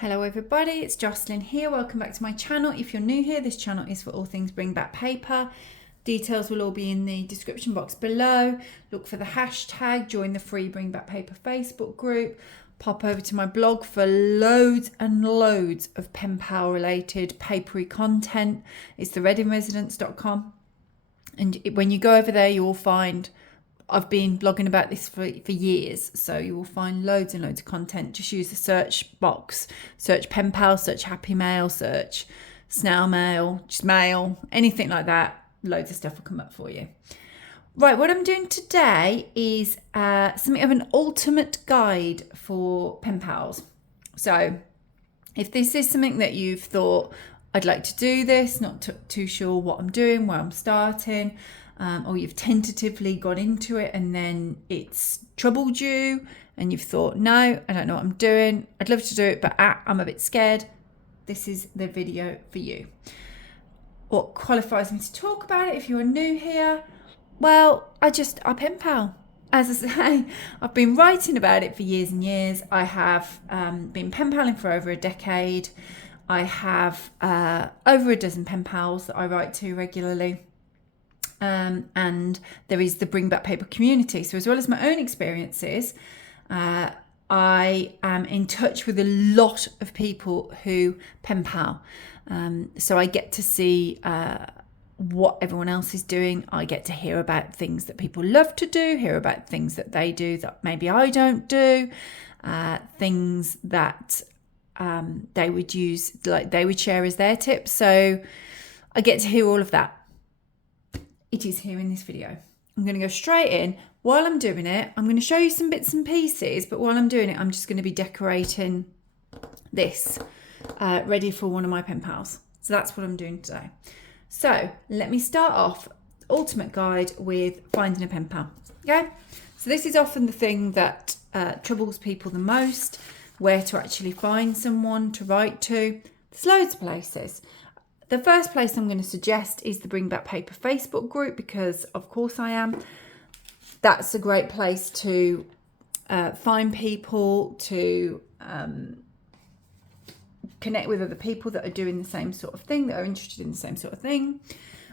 Hello everybody, it's Jocelyn here. Welcome back to my channel. If you're new here, this channel is for all things Bring Back Paper. Details will all be in the description box below. Look for the hashtag, join the free Bring Back Paper Facebook group. Pop over to my blog for loads and loads of pen pal related papery content. It's thereadingresidence.com. And when you go over there, you will find I've been blogging about this for years, so you will find loads and loads of content. Just use the search box, search pen pal, search happy mail, search snail mail, just mail, anything like that. Loads of stuff will come up for you. Right, what I'm doing today is something of an ultimate guide for pen pals. So if this is something that you've thought, I'd like to do this, not too sure what I'm doing, where I'm starting, or you've tentatively gone into it and then it's troubled you and you've thought, no, I don't know what I'm doing. I'd love to do it, but I'm a bit scared. This is the video for you. What qualifies me to talk about it if you're new here? Well, I pen pal. As I say, I've been writing about it for years and years. I have been pen paling for over a decade. I have over a dozen pen pals that I write to regularly. And there is the Bring Back Paper community. So as well as my own experiences, I am in touch with a lot of people who pen pal. So I get to see what everyone else is doing. I get to hear about things that people love to do, hear about things that they do that maybe I don't do, things that they would use, like they would share as their tips. So I get to hear all of that. It is here in this video. I'm going to go straight in. While I'm doing it, I'm going to show you some bits and pieces, but while I'm doing it, I'm just going to be decorating this, ready for one of my pen pals. So that's what I'm doing today. So let me start off, ultimate guide with finding a pen pal. Okay, so this is often the thing that troubles people the most, where to actually find someone to write to. There's loads of places. The first place I'm going to suggest is the Bring Back Paper Facebook group, because of course I am. That's a great place to find people, to connect with other people that are doing the same sort of thing, that are interested in the same sort of thing.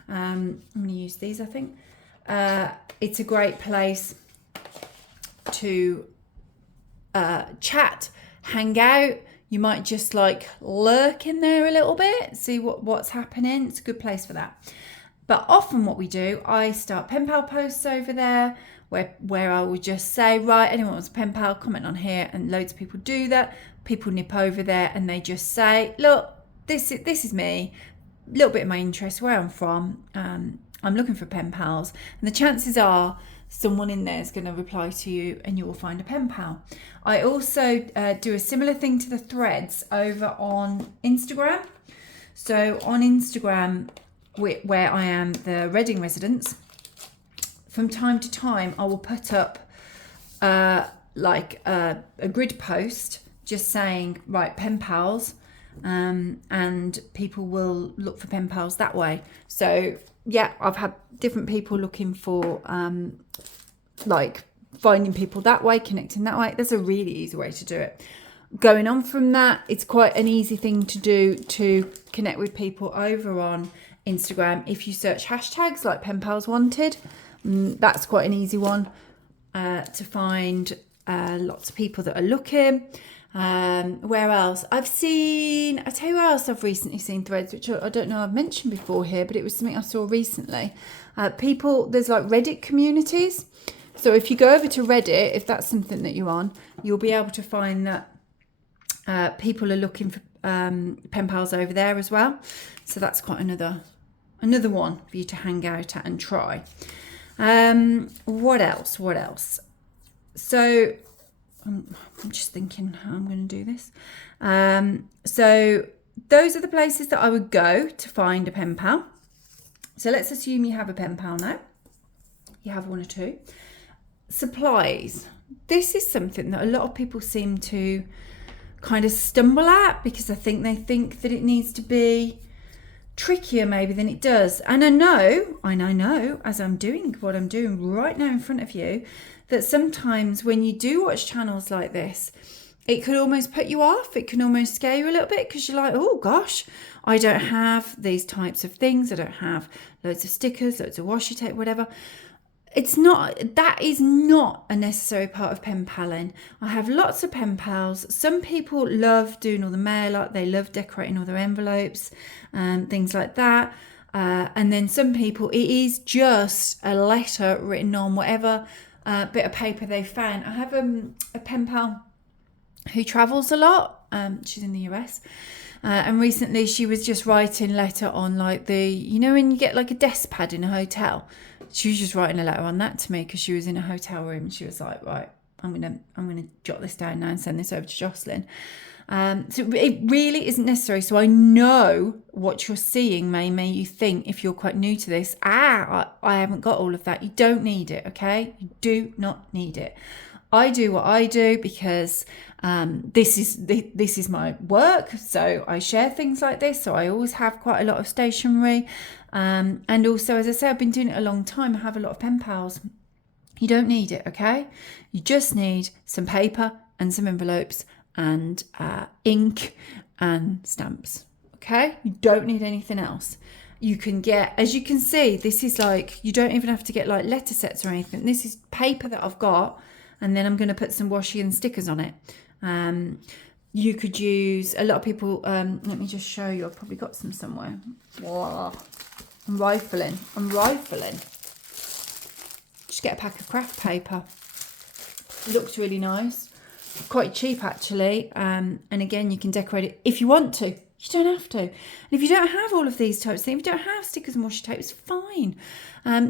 I'm going to use these, I think. It's a great place to chat, hang out. You might just like lurk in there a little bit, see what's happening. It's a good place for that. But often what we do, I start pen pal posts over there where I will just say, right, anyone wants a pen pal, comment on here, and loads of people do that. People nip over there and they just say, look, this is me, a little bit of my interest, where I'm from. I'm looking for pen pals, and the chances are someone in there is going to reply to you and you will find a pen pal. I also do a similar thing to the threads over on Instagram. So on Instagram, where I am the Reading Residence, from time to time I will put up a grid post just saying, right, pen pals, and people will look for pen pals that way. So yeah, I've had different people looking for finding people that way, connecting that way. That's a really easy way to do it. Going on from that, it's quite an easy thing to do to connect with people over on Instagram. If you search hashtags like pen pals wanted, that's quite an easy one to find lots of people that are looking. Where else? I tell you where else I've recently seen threads, which I don't know I've mentioned before here, but it was something I saw recently. There's like Reddit communities. So if you go over to Reddit, if that's something that you're on, you'll be able to find that people are looking for pen pals over there as well. So that's quite another one for you to hang out at and try. What else? So I'm just thinking how I'm going to do this. So those are the places that I would go to find a pen pal. So let's assume you have a pen pal now. You have one or two. Supplies. This is something that a lot of people seem to kind of stumble at, because I think they think that it needs to be trickier maybe than it does. And I know, as I'm doing what I'm doing right now in front of you, that sometimes when you do watch channels like this, it could almost put you off. It can almost scare you a little bit because you're like, oh gosh, I don't have these types of things. I don't have loads of stickers, loads of washi tape, whatever. That is not a necessary part of pen paling. I have lots of pen pals. Some people love doing all the mail art. They love decorating all their envelopes and things like that. And then some people, it is just a letter written on whatever bit of paper they found. I have a pen pal who travels a lot. She's in the US. And recently she was just writing letter on like when you get like a desk pad in a hotel. She was just writing a letter on that to me because she was in a hotel room. And she was like, right, I'm gonna jot this down now and send this over to Jocelyn. So it really isn't necessary. So I know what you're seeing may make you think, if you're quite new to this, I haven't got all of that. You don't need it, okay? You do not need it. I do what I do because this is my work. So I share things like this. So I always have quite a lot of stationery. And also, as I say, I've been doing it a long time. I have a lot of pen pals. You don't need it, okay? You just need some paper and some envelopes and ink and stamps, okay? You don't need anything else. You can get, as you can see, this is like, you don't even have to get like letter sets or anything. This is paper that I've got, and then I'm going to put some washi and stickers on it. You could use, a lot of people, let me just show you, I've probably got some somewhere. Whoa. I'm rifling. Just get a pack of craft paper. Looks really nice. Quite cheap actually. And again, you can decorate it if you want to. You don't have to. And if you don't have all of these types of things, if you don't have stickers and washi tape, it's fine.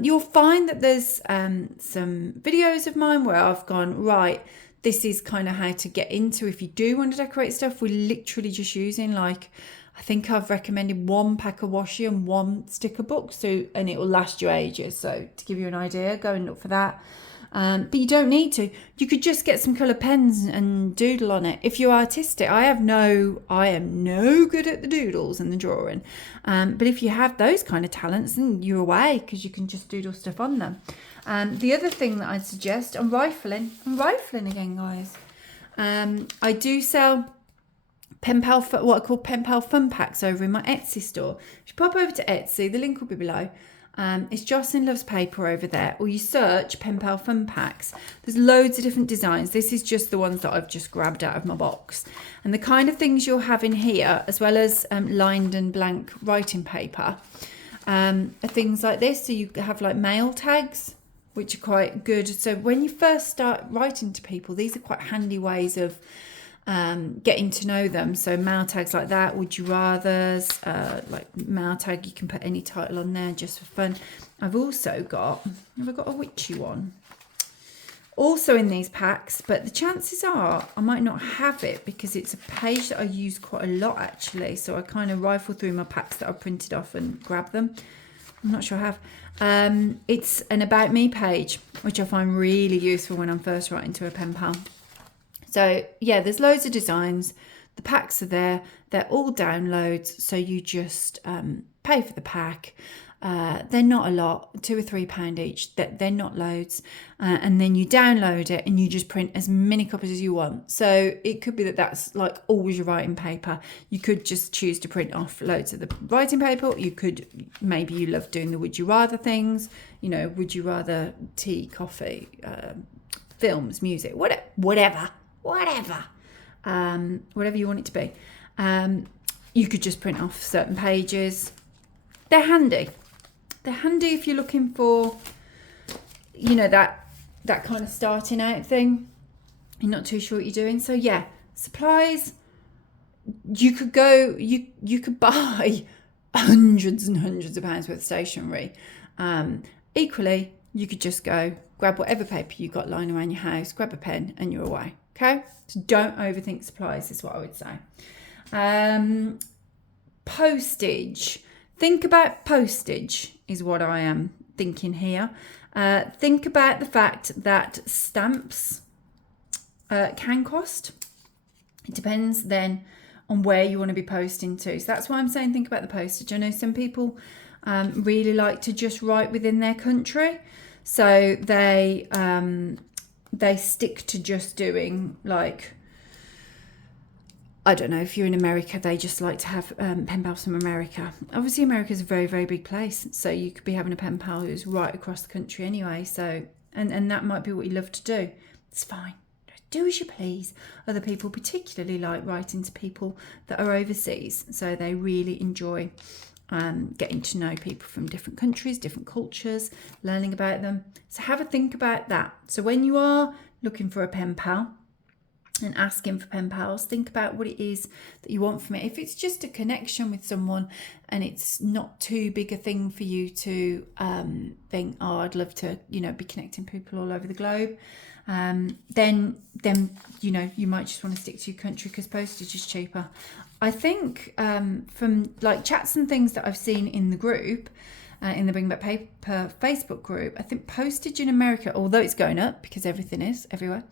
You'll find that there's some videos of mine where I've gone, right, this is kind of how to get into if you do want to decorate stuff. We're literally just using like, I think I've recommended 1 pack of washi and 1 sticker book, and it will last you ages. So to give you an idea, go and look for that. But you don't need to. You could just get some colour pens and doodle on it. If you're artistic, I am no good at the doodles and the drawing. But if you have those kind of talents, then you're away because you can just doodle stuff on them. The other thing that I'd suggest, I'm rifling again, guys. I do sell what I call pen pal fun packs over in my Etsy store. If you pop over to Etsy, the link will be below. It's Jocelyn Loves Paper over there, or you search pen pal fun packs. There's loads of different designs. This is just the ones that I've just grabbed out of my box. And the kind of things you'll have in here, as well as lined and blank writing paper, are things like this. So you have like mail tags, which are quite good. So when you first start writing to people, these are quite handy ways of getting to know them. So mail tags like that, would you rathers, like mail tag, you can put any title on there just for fun. I've also got, have I got a witchy one? Also in these packs, but the chances are I might not have it because it's a page that I use quite a lot actually. So I kind of rifle through my packs that I printed off and grab them. I'm not sure I have. It's an About Me page, which I find really useful when I'm first writing to a pen pal. So yeah, there's loads of designs. The packs are there. They're all downloads. So you just pay for the pack. They're not a lot, £2 or £3 each. They're not loads. And then you download it and you just print as many copies as you want. So it could be that that's like always your writing paper. You could just choose to print off loads of the writing paper. You could, maybe you love doing the would you rather things. You know, would you rather tea, coffee, films, music, whatever you want it to be. You could just print off certain pages. They're handy if you're looking for, you know, that kind of starting out thing. You're not too sure what you're doing. So yeah, supplies, you could buy hundreds and hundreds of pounds worth of stationery. Equally, you could just go grab whatever paper you got lying around your house, grab a pen and you're away. Okay, so don't overthink supplies is what I would say. Postage. Think about postage is what I am thinking here. Think about the fact that stamps can cost. It depends then on where you want to be posting to. So that's why I'm saying think about the postage. I know some people really like to just write within their country. So they stick to just doing like I don't know, if you're in America, they just like to have pen pals from America. Obviously, America's a very, very big place. So you could be having a pen pal who's right across the country anyway. So, and that might be what you love to do. It's fine. Do as you please. Other people particularly like writing to people that are overseas. So they really enjoy getting to know people from different countries, different cultures, learning about them. So have a think about that. So when you are looking for a pen pal, and asking for pen pals, think about what it is that you want from it. If it's just a connection with someone and it's not too big a thing for you to think, oh, I'd love to, be connecting people all over the globe, then you might just want to stick to your country because postage is cheaper. I think from like chats and things that I've seen in the group, in the Bring Back Paper Facebook group, I think postage in America, although it's going up because everything is everywhere,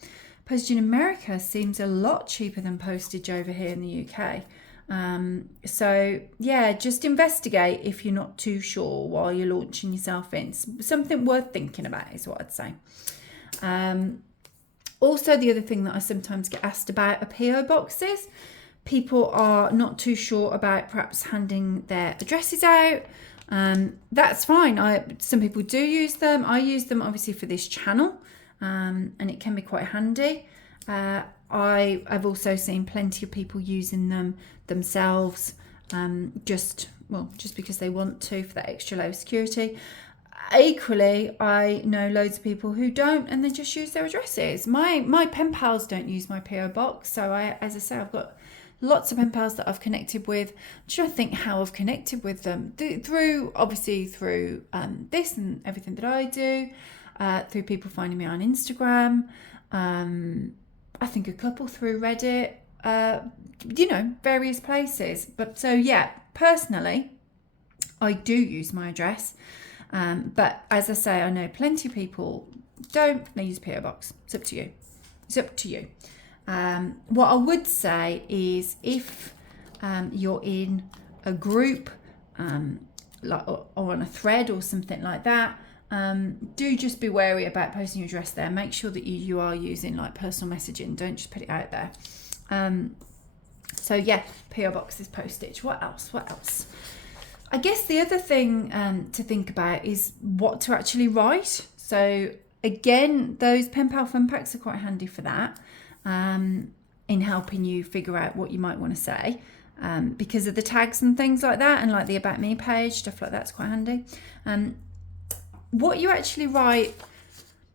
postage in America seems a lot cheaper than postage over here in the UK. So yeah, just investigate if you're not too sure while you're launching yourself in. Something worth thinking about is what I'd say. Also, the other thing that I sometimes get asked about are PO boxes. People are not too sure about perhaps handing their addresses out. That's fine. Some people do use them. I use them obviously for this channel. And it can be quite handy. I've also seen plenty of people using them themselves, just because they want to for that extra low security. Equally, I know loads of people who don't, and they just use their addresses. My pen pals don't use my PO box, so I've got lots of pen pals that I've connected with. I'm trying to think how I've connected with them through this and everything that I do. Through people finding me on Instagram, I think a couple through Reddit, various places. But so yeah, personally, I do use my address. But as I say, I know plenty of people don't. They use PO Box. It's up to you. What I would say is if you're in a group, or on a thread or something like that, do just be wary about posting your address there. Make sure that you are using like personal messaging. Don't just put it out there. So yeah, PO box is postage. What else? I guess the other thing to think about is what to actually write. So again, those pen pal fun packs are quite handy for that, in helping you figure out what you might want to say. Because of the tags and things like that, and like the About Me page, stuff like that's quite handy. What you actually write,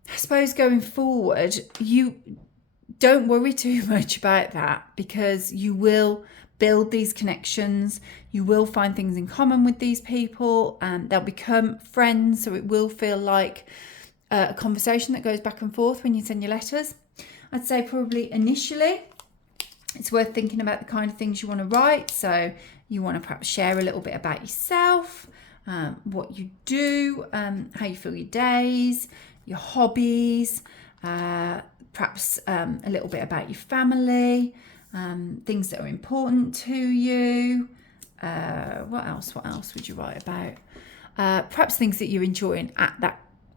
I suppose going forward, you don't worry too much about that, because you will build these connections. You will find things in common with these people, and they'll become friends. So it will feel like a conversation that goes back and forth when you send your letters. I'd say probably initially, it's worth thinking about the kind of things you want to write. So you want to perhaps share a little bit about yourself, what you do, how you feel your days, your hobbies, perhaps a little bit about your family, things that are important to you. What else would you write about? Perhaps things that you're enjoying at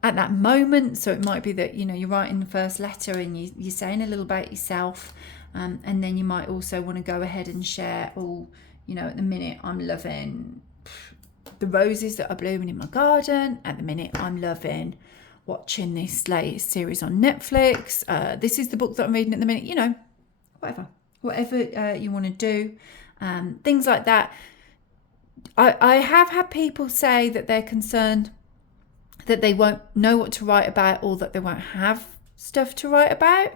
that moment. So it might be that, you're writing the first letter and you're saying a little about yourself. And then you might also want to go ahead and share, at the minute I'm loving the roses that are blooming in my garden. At the minute I'm loving watching this latest series on Netflix. This is the book that I'm reading at the minute, whatever you want to do. Things like that. I have had people say that they're concerned that they won't know what to write about, or that they won't have stuff to write about.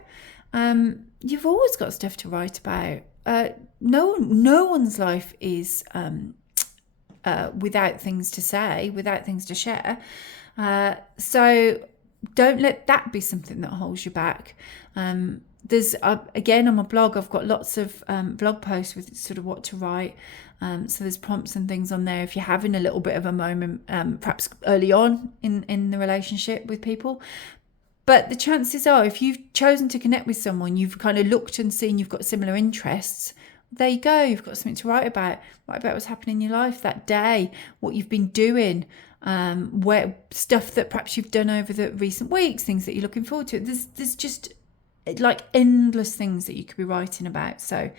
You've always got stuff to write about. No one's life is without things to say, without things to share. So don't let that be something that holds you back. There's again, on my blog, I've got lots of blog posts with sort of what to write. So there's prompts and things on there if you're having a little bit of a moment, perhaps early on in the relationship with people. But the chances are, if you've chosen to connect with someone, you've kind of looked and seen you've got similar interests, there you go. You've got something to write about. Write about what's happening in your life that day, what you've been doing, where stuff that perhaps you've done over the recent weeks, things that you're looking forward to. There's just like endless things that you could be writing about. So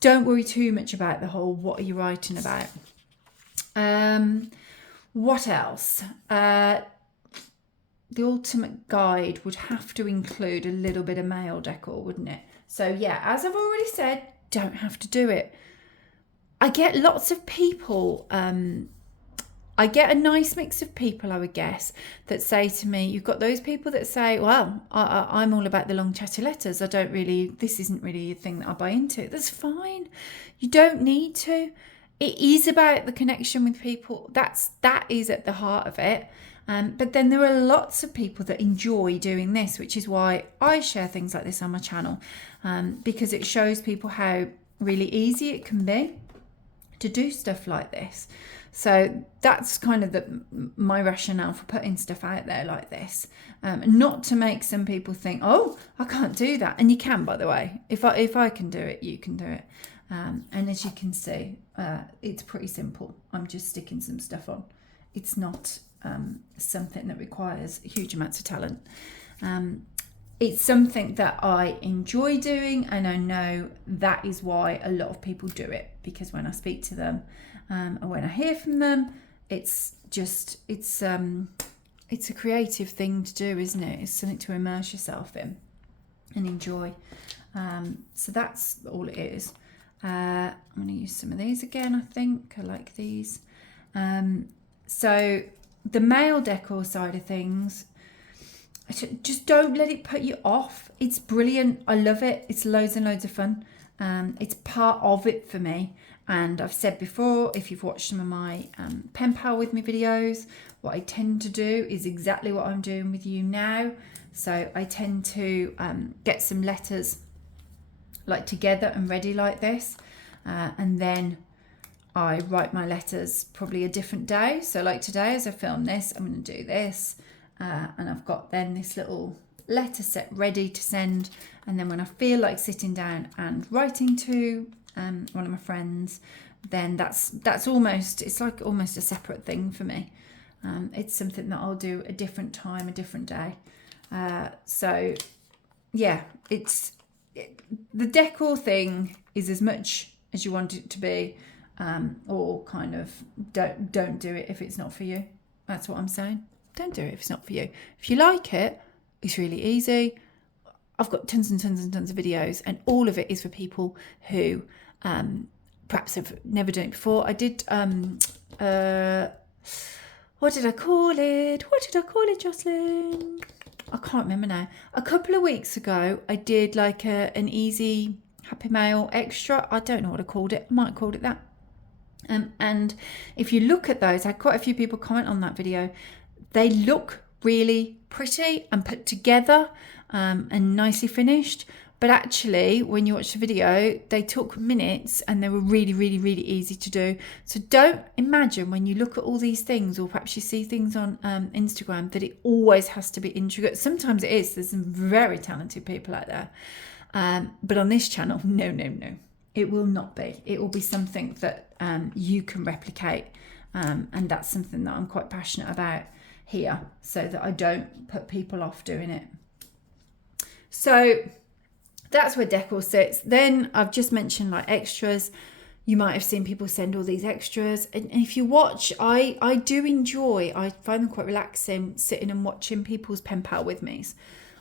don't worry too much about the whole what are you writing about. What else? The ultimate guide would have to include a little bit of mail decor, wouldn't it? So yeah, as I've already said, don't have to do it. I get lots of people, I get a nice mix of people, I would guess, that say to me, you've got those people that say, well, I'm all about the long chatty letters. This isn't really a thing that I buy into. That's fine. You don't need to. It is about the connection with people. That is at the heart of it. But then there are lots of people that enjoy doing this, which is why I share things like this on my channel, because it shows people how really easy it can be to do stuff like this. So that's kind of my rationale for putting stuff out there like this, not to make some people think, oh, I can't do that. And you can, by the way. If I can do it, you can do it. And as you can see, it's pretty simple. I'm just sticking some stuff on. It's not something that requires huge amounts of talent. It's something that I enjoy doing, and I know that is why a lot of people do it, because when I speak to them and when I hear from them, it's a creative thing to do, isn't it? It's something to immerse yourself in and enjoy. So that's all it is. I'm going to use some of these again, I think. I like these. So the mail decor side of things, just don't let it put you off. It's brilliant. I love it. It's loads and loads of fun. It's part of it for me. And I've said before, if you've watched some of my pen pal with me videos, what I tend to do is exactly what I'm doing with you now. So I tend to get some letters like together and ready like this. And then I write my letters probably a different day. So like today, as I film this, I'm going to do this. And I've got then this little letter set ready to send. And then when I feel like sitting down and writing to one of my friends, then that's almost, it's like almost a separate thing for me. It's something that I'll do a different time, a different day. So yeah, the decor thing is as much as you want it to be, or kind of don't do it if it's not for you. That's what I'm saying. Don't do it if it's not for you. If you like it, it's really easy. I've got tons and tons and tons of videos, and all of it is for people who perhaps have never done it before. I did, what did I call it? What did I call it, Jocelyn? I can't remember now. A couple of weeks ago, I did like an easy Happy Mail extra. I don't know what I called it. I might have called it that. And if you look at those, I had quite a few people comment on that video. They look really pretty and put together and nicely finished. But actually, when you watch the video, they took minutes and they were really, really, really easy to do. So don't imagine when you look at all these things, or perhaps you see things on Instagram, that it always has to be intricate. Sometimes it is. There's some very talented people out there. But on this channel, no. It will not be. It will be something that you can replicate. And that's something that I'm quite passionate about here, so that I don't put people off doing it. So that's where decor sits. Then I've just mentioned like extras. You might have seen people send all these extras. And if you watch, I do enjoy, I find them quite relaxing, sitting and watching people's pen pal with me's.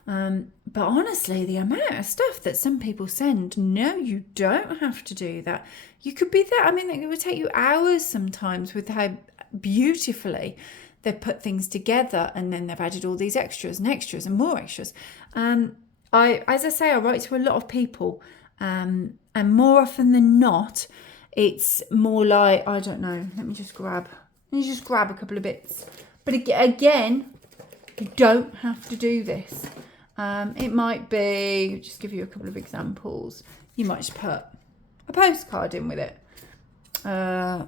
But honestly, the amount of stuff that some people send, no, you don't have to do that. You could be there. I mean, it would take you hours sometimes with how beautifully they put things together, and then they've added all these extras and extras and more extras. As I say, I write to a lot of people, and more often than not, it's more like, I don't know, let me just grab a couple of bits. But again, you don't have to do this. It might be, just give you a couple of examples. You might just put a postcard in with it, a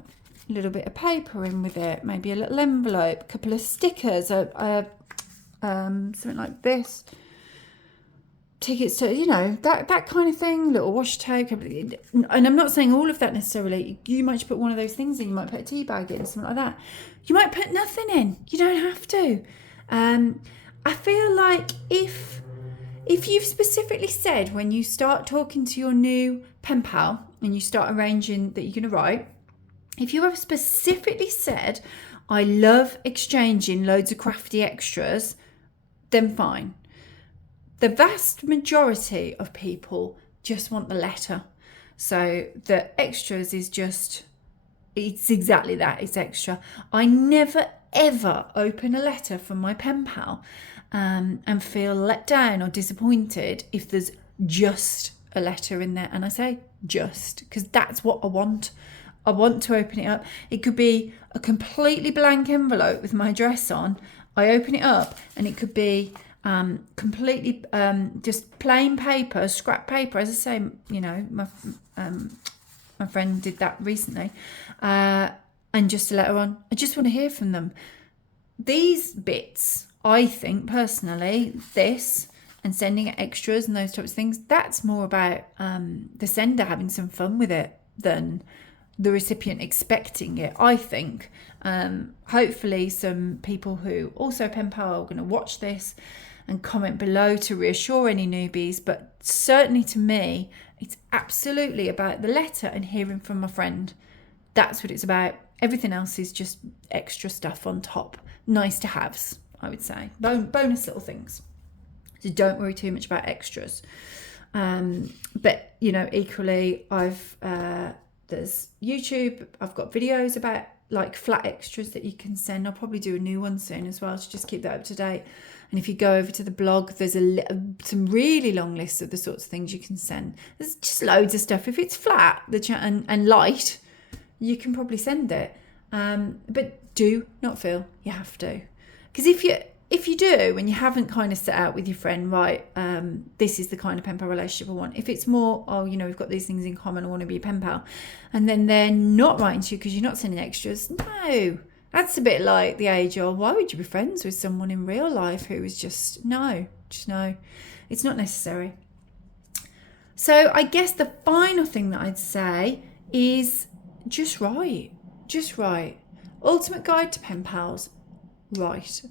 little bit of paper in with it, maybe a little envelope, a couple of stickers, something like this. Tickets to, that kind of thing, little washi tape. And I'm not saying all of that necessarily. You might just put one of those things in. You might put a tea bag in, something like that. You might put nothing in. You don't have to. I feel like if you've specifically said when you start talking to your new pen pal and you start arranging that you're going to write, if you have specifically said, I love exchanging loads of crafty extras, then fine. The vast majority of people just want the letter. So the extras is just, it's exactly that, it's extra. I never ever open a letter from my pen pal and feel let down or disappointed if there's just a letter in there. And I say just because that's what I want. I want to open it up. It could be a completely blank envelope with my address on. I open it up and it could be completely just plain paper, scrap paper. As I say, you know, my friend did that recently, and just a letter on. I just want to hear from them. These bits, I think personally, this and sending extras and those types of things, that's more about the sender having some fun with it than the recipient expecting it, I think. Hopefully some people who also pen pal are going to watch this and comment below to reassure any newbies, but certainly to me, it's absolutely about the letter and hearing from my friend. That's what it's about. Everything else is just extra stuff on top. Nice to haves, I would say. Bonus little things. So don't worry too much about extras. But, you know, equally, there's YouTube. I've got videos about like flat extras that you can send. I'll probably do a new one soon as well to just keep that up to date. And if you go over to the blog, there's some really long lists of the sorts of things you can send. There's just loads of stuff. If it's flat and light, you can probably send it. But do not feel you have to. Because if you do, and you haven't kind of set out with your friend, right, this is the kind of pen pal relationship I want. If it's more, oh, you know, we've got these things in common, I want to be a pen pal, and then they're not writing to you because you're not sending extras, no. That's a bit like the age of, why would you be friends with someone in real life who is just no. It's not necessary. So I guess the final thing that I'd say is just write. Ultimate guide to pen pals, write.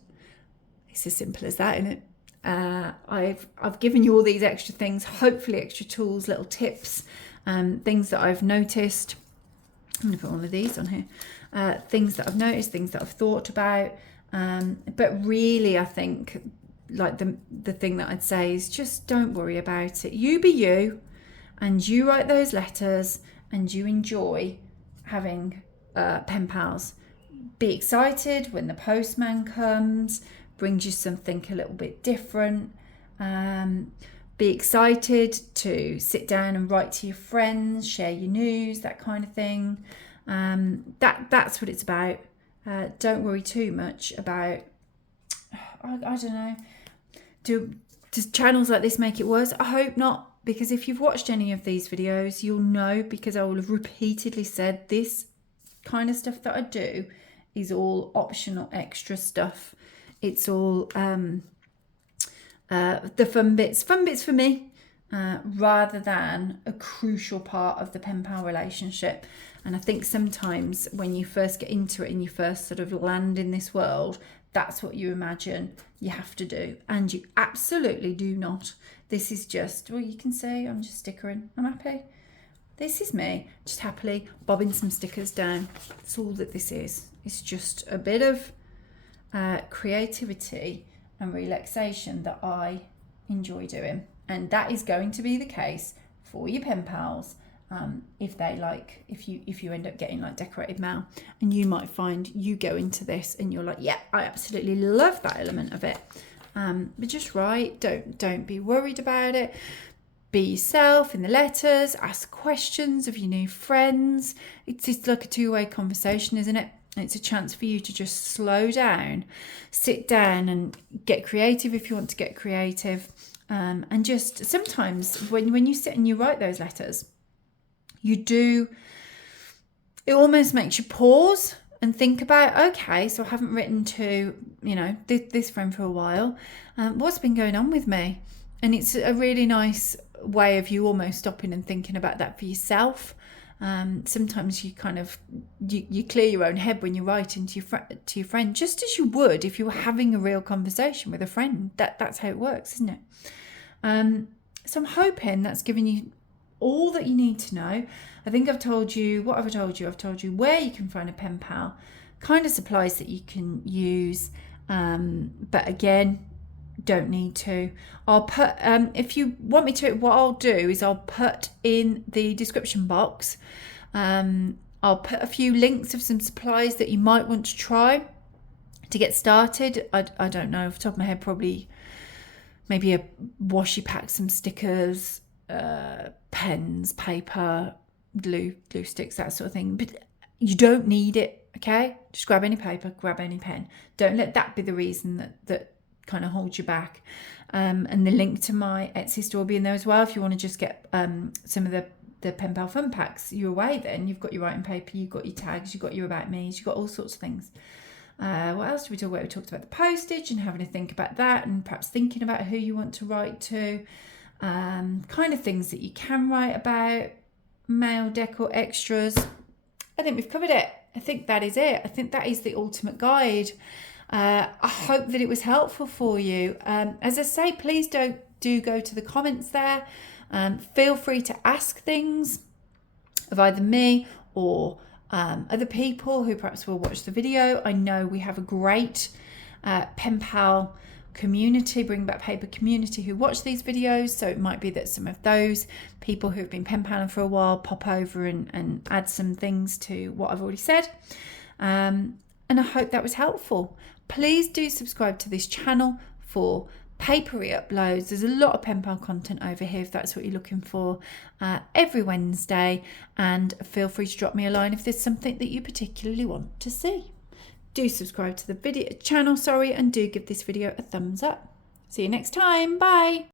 It's as simple as that, isn't it? I've given you all these extra things, hopefully extra tools, little tips, things that I've noticed. I'm going to put one of these on here. Things that I've noticed, things that I've thought about. But really, I think like the thing that I'd say is just don't worry about it. You be you, and you write those letters, and you enjoy having pen pals. Be excited when the postman comes, brings you something a little bit different. Be excited to sit down and write to your friends, share your news, that kind of thing. That's what it's about. Don't worry too much about, I don't know, does channels like this make it worse? I hope not, because if you've watched any of these videos, you'll know, because I will have repeatedly said this kind of stuff that I do is all optional extra stuff. It's all the fun bits for me, rather than a crucial part of the pen pal relationship. And I think sometimes when you first get into it and you first sort of land in this world, that's what you imagine you have to do, and you absolutely do not. This is just, well, you can say I'm just stickering, I'm happy. This is me just happily bobbing some stickers down. That's all that this is. It's just a bit of creativity and relaxation that I enjoy doing, and that is going to be the case for your pen pals. If you end up getting like decorated mail, and you might find you go into this and you're like, yeah, I absolutely love that element of it. But just write. Don't be worried about it. Be yourself in the letters. Ask questions of your new friends. It's just like a two-way conversation, isn't it? And it's a chance for you to just slow down, sit down and get creative if you want to get creative. And just sometimes when you sit and you write those letters, it almost makes you pause and think about, okay, so I haven't written to, you know, this friend for a while. What's been going on with me? And it's a really nice way of you almost stopping and thinking about that for yourself. Sometimes you kind of you clear your own head when you're writing to your friend, just as you would if you were having a real conversation with a friend. That's how it works, isn't it? So I'm hoping that's given you all that you need to know. I think I've told you, what have I told you? I've told you where you can find a pen pal, kind of supplies that you can use, but again, don't need to. I'll put, if you want me to, what I'll do is I'll put in the description box, I'll put a few links of some supplies that you might want to try to get started. I don't know, off the top of my head, probably maybe a washi pack, some stickers, pens, paper, glue sticks, that sort of thing. But you don't need it, okay? Just grab any paper, grab any pen. Don't let that be the reason that kind of holds you back. And the link to my Etsy store will be in there as well if you want to just get some of the pen pal fun packs. You're away then, you've got your writing paper, you've got your tags, you've got your about me's, you've got all sorts of things. What else did we talk about? We talked about the postage and having to think about that, and perhaps thinking about who you want to write to, kind of things that you can write about, mail decor extras. I think we've covered it. I think that is it. I think that is the ultimate guide. I hope that it was helpful for you. As I say, please do go to the comments there. Feel free to ask things of either me or other people who perhaps will watch the video. I know we have a great pen pal community, Bring Back Paper community, who watch these videos, so it might be that some of those people who have been pen paling for a while pop over and add some things to what I've already said, and I hope that was helpful. Please do subscribe to this channel for papery uploads. There's a lot of pen pal content over here if that's what you're looking for, every Wednesday, and feel free to drop me a line if there's something that you particularly want to see. Do subscribe to the channel, and do give this video a thumbs up. See you next time. Bye.